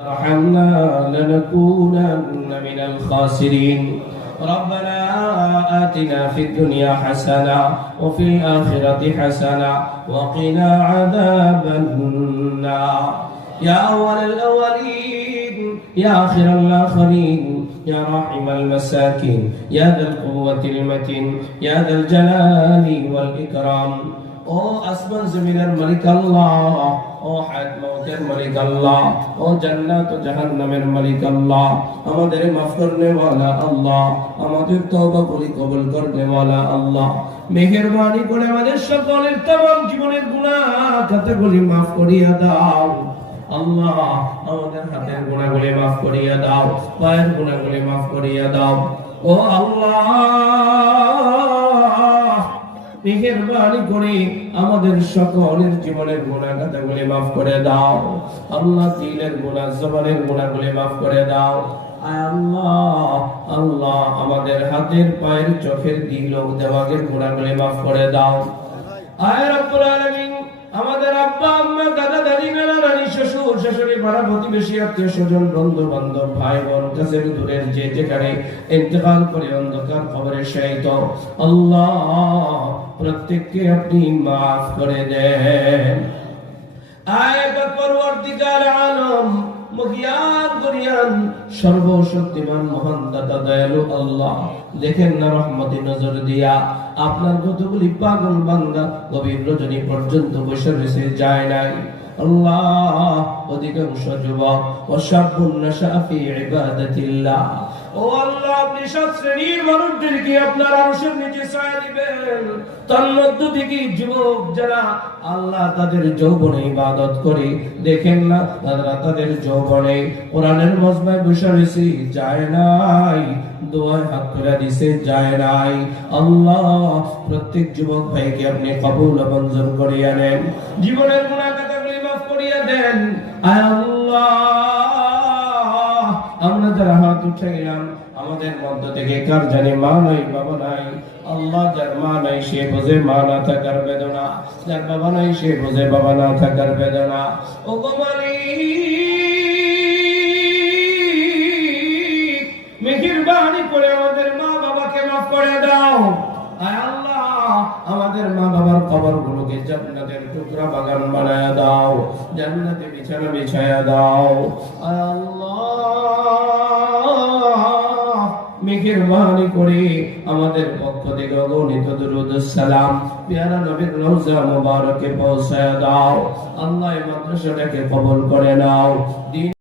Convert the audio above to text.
رحمنا لنكونن من الخاسرين ربنا آتنا في الدنيا حسنة وفي الآخرة حسنة وقنا عذاب النار يا أول الأولين يا آخر الآخرين يا راحم المساكين يا ذا القوة المتين يا ذا الجلال والإكرام ও আসমান জমিনের মালিক আল্লাহ, ও হায়াত মওতের মালিক আল্লাহ, ও জান্নাত ও জাহান্নামের মালিক আল্লাহ, আমাদের মাফ করনে ওয়ালা আল্লাহ, আমাদের তওবা কবুল করনে ওয়ালা আল্লাহ, মেহেরবানি করে আমাদের সকলের तमाम জীবনের গুনাহ খাতাগুলি মাফ করিয়া দাও আল্লাহ। আমাদের হাতের গুনাহগুলি মাফ করিয়া দাও, পায়ের গুনাহগুলি মাফ করিয়া দাও ও আল্লাহ। মেহেরবানি করে আমাদের সকলের জীবনের গুনাহ খাতাগুলি মাফ করে দাও আল্লাহ। দিলের গুনাহ জবানের গুনাহগুলি মাফ করে দাও আল্লাহ। আল্লাহ আমাদের হাতের পায়ের চোখের দিল ও দিমাগের গুনাহগুলি মাফ করে দাও আয় রব্বুল আলামিন। আমাদের আব্বা আম্মা দাদা দাদি নানা নানি শ্বশুর শাশুড়ি পাড়া প্রতিবেশী আত্মীয় স্বজন বন্ধু বান্ধব ভাই বোন কাছের দূরের যে যেখানে ইন্তেকাল করে অন্ধকার কবরে শায়িত আল্লাহ, প্রত্যেককে আপনি মাফ করে দেন। আয় পরওয়ারদিগার আলম মুগিয়ান দুনিয়ান সর্বশক্তিমান মহান দাতা দয়ালু আল্লাহ, দেখেন না রহমতের নজর দিয়া আপনার কতগুলি পাগল বান্দা গভীর রজনী পর্যন্ত বসে রয়েছে যায় নাই আল্লাহ। অধিকাংশ যুবক ও শাবুন নাশা ফি ইবাদাতিল্লাহ ও আল্লাহ, আপনি সব শ্রেণীর মানুষদেরকে আপনার আরশের নিচে ছায়া দিবেন। তার মধ্য থেকে যুবক যারা আল্লাহ তাদের যৌবনে ইবাদত করে, দেখেন না তারা তাদের যৌবনে কোরআনের মজমায় বসে রয়েছে যায় নাই, দোয়ায় হাত তুলে দিছে যায় নাই আল্লাহ। প্রত্যেক যুবক ভাইকে আপনি কবুল ও মঞ্জুর করিয়া নেন, জীবনের গুনাহ খাতাগুলি মাফ করিয়া দেন আয় আল্লাহ। আমরা যারা হাত উঠাইলাম আমাদের মধ্য থেকে কার জানি মা নাই বাবা নাই আল্লাহ, যার মা নাই সে বোঝে মা না থাকার বেদনা, যার বাবা নাই সে বোঝে বাবা না থাকার বেদনা ও গো মালিক, মেহেরবানি করে আমাদের মা বাবাকে মাফ করে দাও আয় আল্লাহ। আমাদের মা বাবার কবরগুলোকে জান্নাতের টুকরা বাগান বানায়া দাও, জান্নাতে বিছানা বিছায়া দাও আয় আল্লাহ। মেহেরবানি করে আমাদের পক্ষ থেকে অগণিত দুরূদ সালাম পেয়ারা নবীর রওজা মুবারকে পৌঁছায়া দাও আল্লাহ। এই মাদ্রাসাটাকে কবুল করে নাও।